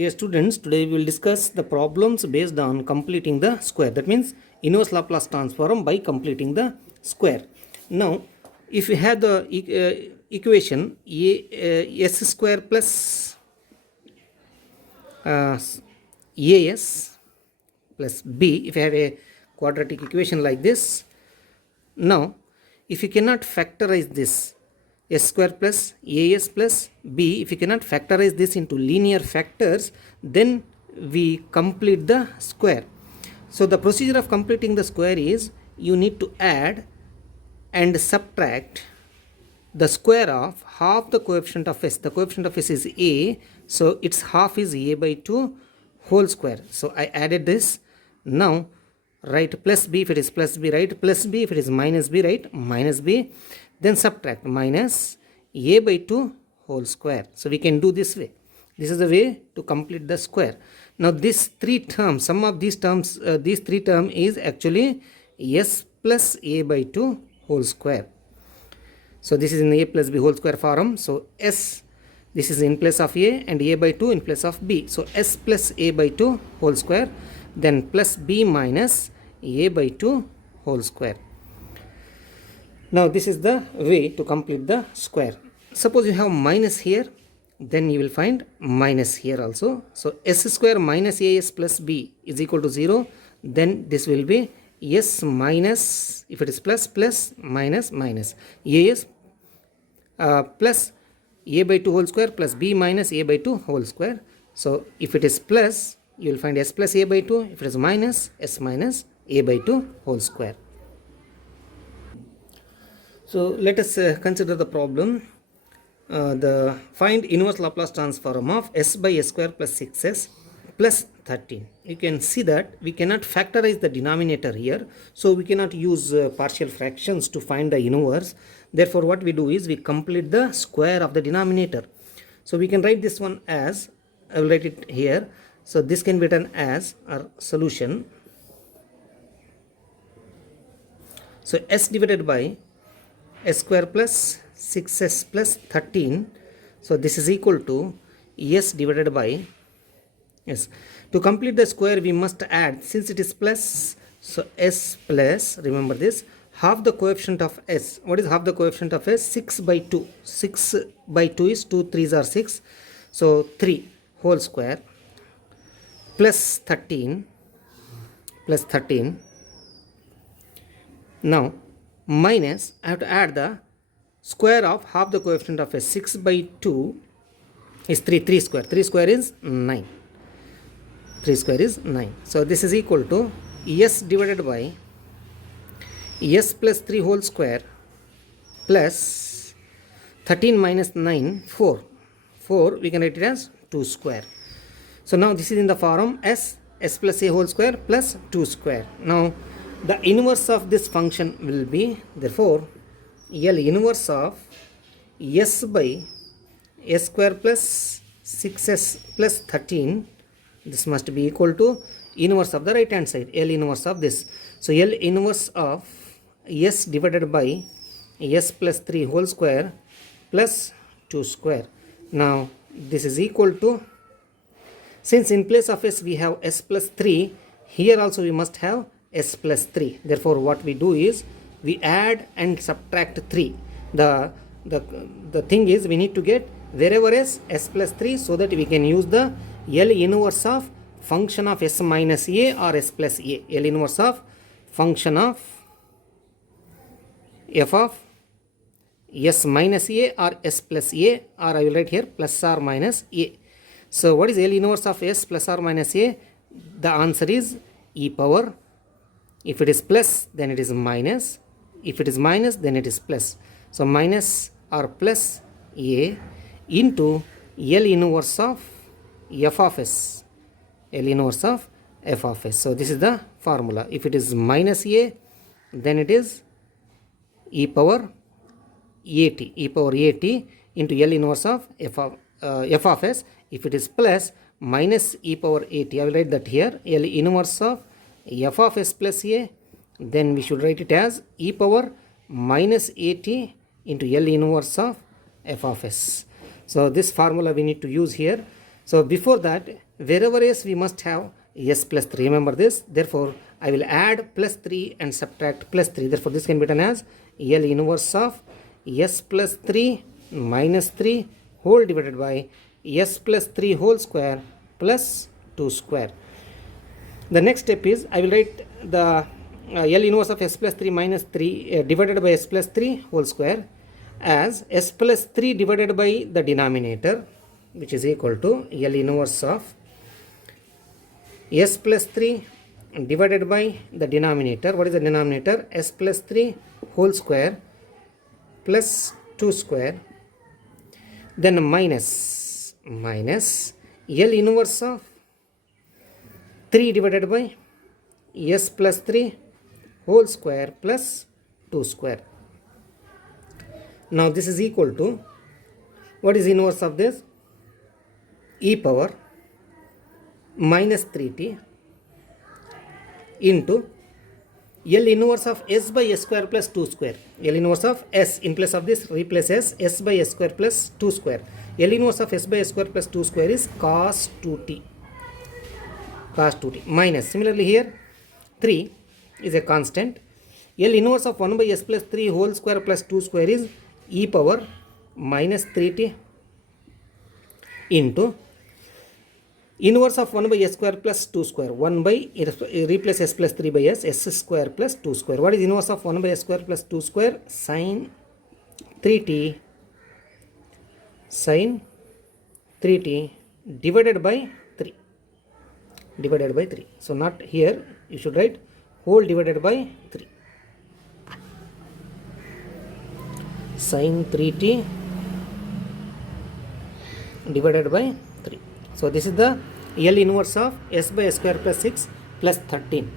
Dear students, today we will discuss the problems based on completing the square. That means inverse Laplace transform by completing the square. Now, if you have the equation s square plus as plus b, if you have a quadratic equation like this, now if you cannot factorize this s square plus as plus b, if you cannot factorize this into linear factors, then we complete the square. So the procedure of completing the square is you need to add and subtract the square of half the coefficient of s. The coefficient of s is a, so its half is a by 2 whole square. So I added this. Now write plus b if it is plus b, write plus b if it is minus b, write minus b. Then subtract minus a by 2 whole square. So we can do this way. This is the way to complete the square. Now these three terms, sum of these terms, these three terms is actually s plus a by 2 whole square. So this is in a plus b whole square form. So s, this is in place of a, and a by 2 in place of b. So s plus a by 2 whole square, then plus b minus a by 2 whole square. Now this is the way to complete the square. Suppose you have minus here, then you will find minus here also. So s square minus as plus b is equal to 0. Then this will be s minus, if it is plus, plus minus minus as plus a by 2 whole square plus b minus a by 2 whole square. So if it is plus, you will find s plus a by 2. If it is minus, s minus a by 2 whole square. So let us consider the problem. The find inverse Laplace transform of s by s square plus 6s plus 13. You can see that we cannot factorize the denominator here, so we cannot use partial fractions to find the inverse. Therefore what we do is we complete the square of the denominator. So we can write this one as, I will write it here. So this can be written as our solution. So s divided by s square plus 6s plus 13. So this is equal to s divided by s. To complete the square we must add, since it is plus, so s plus, remember this, half the coefficient of s. What is half the coefficient of s? 6 by 2. 6 by 2 is 2 3s are 6. So 3 whole square plus 13 plus 13. Now minus, I have to add the square of half the coefficient of s. 6 by 2 is 3. 3 square. 3 square is 9. 3 square is 9. So this is equal to s divided by s plus 3 whole square plus 13 minus 9, 4. 4 we can write it as 2 square. So now this is in the form s plus a whole square plus 2 square. Now the inverse of this function will be, therefore L inverse of s by s square plus 6s plus 13, this must be equal to inverse of the right hand side, L inverse of this. So L inverse of s divided by s plus 3 whole square plus 2 square. Now this is equal to, since in place of s we have s plus 3, here also we must have s plus 3. Therefore what we do is we add and subtract 3. The thing is we need to get wherever s plus 3, so that we can use the L inverse of function of s minus a or s plus a. L inverse of function of f of s minus a or s plus a, or I will write here plus or minus a. So what is L inverse of s plus or minus a? The answer is e power. If it is plus, then it is minus. If it is minus, then it is plus. So minus or plus a into L inverse of f of s. L inverse of f of s. So this is the formula. If it is minus a, then it is e power at. E power at into L inverse of f of s. If it is plus, minus e power at. I will write that here. L inverse of f of s plus a, then we should write it as e power minus at into L inverse of f of s. So this formula we need to use here. So before that, wherever s we must have s plus 3. Remember this. Therefore, I will add plus 3 and subtract plus 3. Therefore, this can be written as L inverse of s plus 3 minus 3 whole divided by s plus 3 whole square plus 2 square. The next step is I will write the L inverse of s plus 3 minus 3 divided by s plus 3 whole square as s plus 3 divided by the denominator, which is equal to L inverse of s plus 3 divided by the denominator. What is the denominator? S plus 3 whole square plus 2 square, then minus L inverse of 3 divided by s plus 3 whole square plus 2 square. Now this is equal to, what is inverse of this? E power minus 3t into L inverse of s by s square plus 2 square. L inverse of s, in place of this replace s by s square plus 2 square. L inverse of s by s square plus 2 square is cos 2t. Cos 2t minus, similarly here 3 is a constant. L inverse of 1 by s plus 3 whole square plus 2 square is e power minus 3t into inverse of 1 by s square plus 2 square. 1 by, replace s plus 3 by s square plus 2 square. What is inverse of 1 by s square plus 2 square? Sin 3t divided by 3. Divided by 3. So not here, you should write whole divided by 3. Sin 3t divided by 3. So this is the L inverse of s by s square plus 6 plus 13.